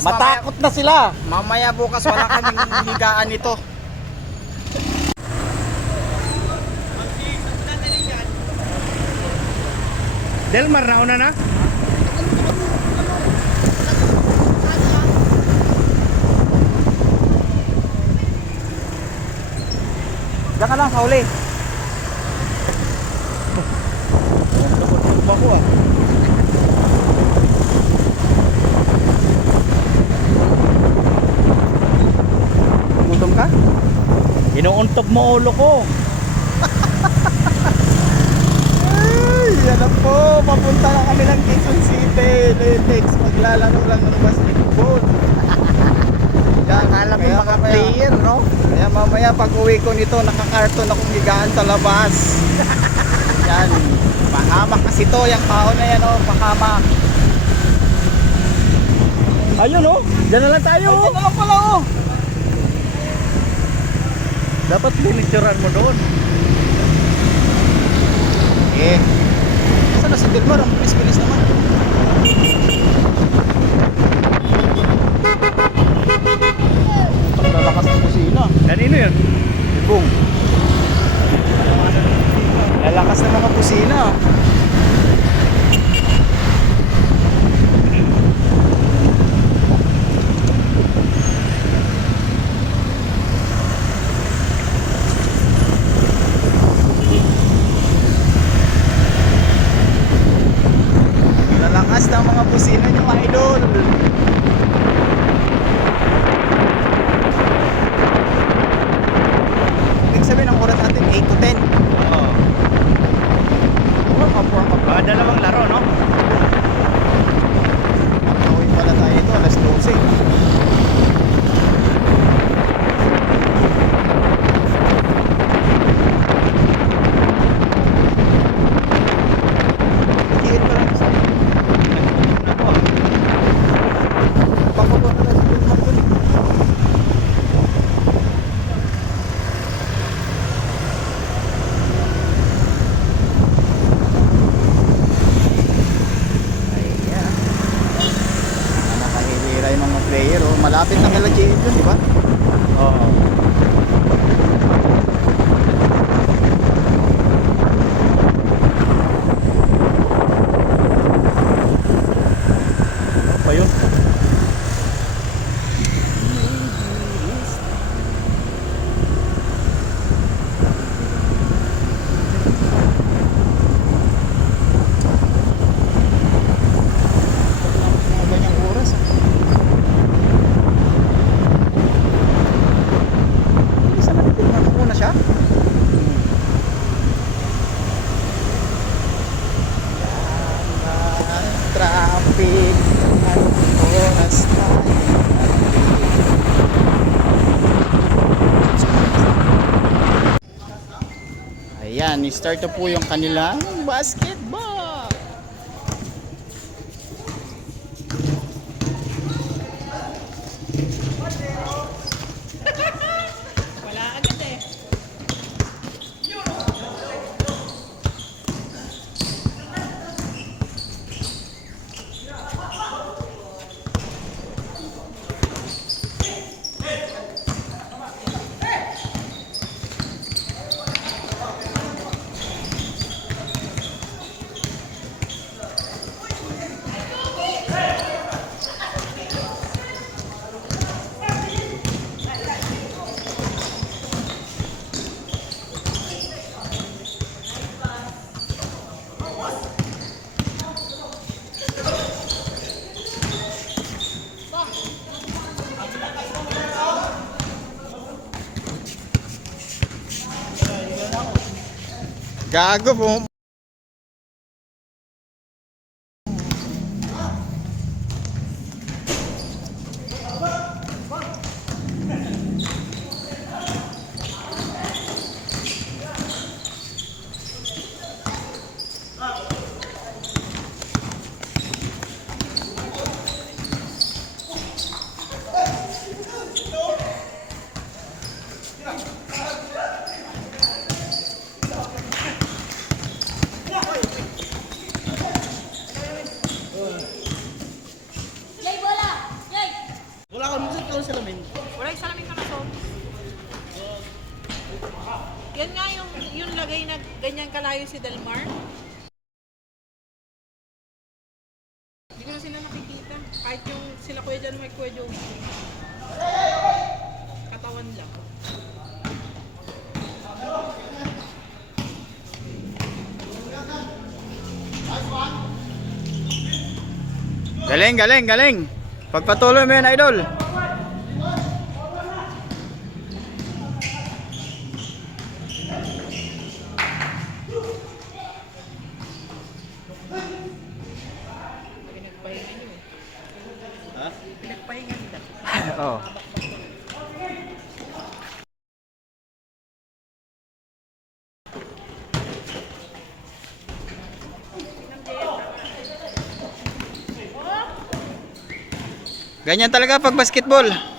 Matakot na sila. Mamaya bukas wala kaming higaan nito. Delmar, nauna na? Diyan ka lang sa uli. Ako ah. Gutom ka? Inuuntog mo ulo ko. Ay, na po. Papunta na kami ng Quezon City. Next, maglalaro lang ng basketball. Yan, mo kaya mga mamaya- player, no? Kaya mamaya pag uwi ko nito, nakakarton akong higaan sa labas. yan. Pahamak kasi to, yung kahon na yan, oh, pahamak. Ayun oh. Diyan na lang tayo. Ayun na lang pala, oh. Dapat pinicturean mo doon. Eh. Saan na si Delmar? Ang bilis-bilis naman. Ang lalakas ng kusina. Kanino yun? Bung. Lalakas ng mga kusina. Lalakas ng mga kusina niyo, idol. Ibig sabihin ang oras natin 8 to 10. Oo. Warm up, warm up. Baka dalawang laro, no? Nakauwi pala tayo ito, alas 12. Ikiit pa lang isa. Ako. Papapunta na sa Bilmar dun. Ayan. Nakahihira yung mga player. Oh. Malapit na kila JL yun, di ba? Oo. Ano Ayan, start na po yung kanilang basketball. Gago po. Yung salamin ka na so. Yan nga yung, yung lagay na ganyan kalayo si Delmar. Hindi ko na sila nakikita. Kahit yung sila kuya dyan, may kuya Joey. Katawan lang. Galing, galing, galing. Pagpatuloy mo yan, idol. Ganyan talaga pag basketball.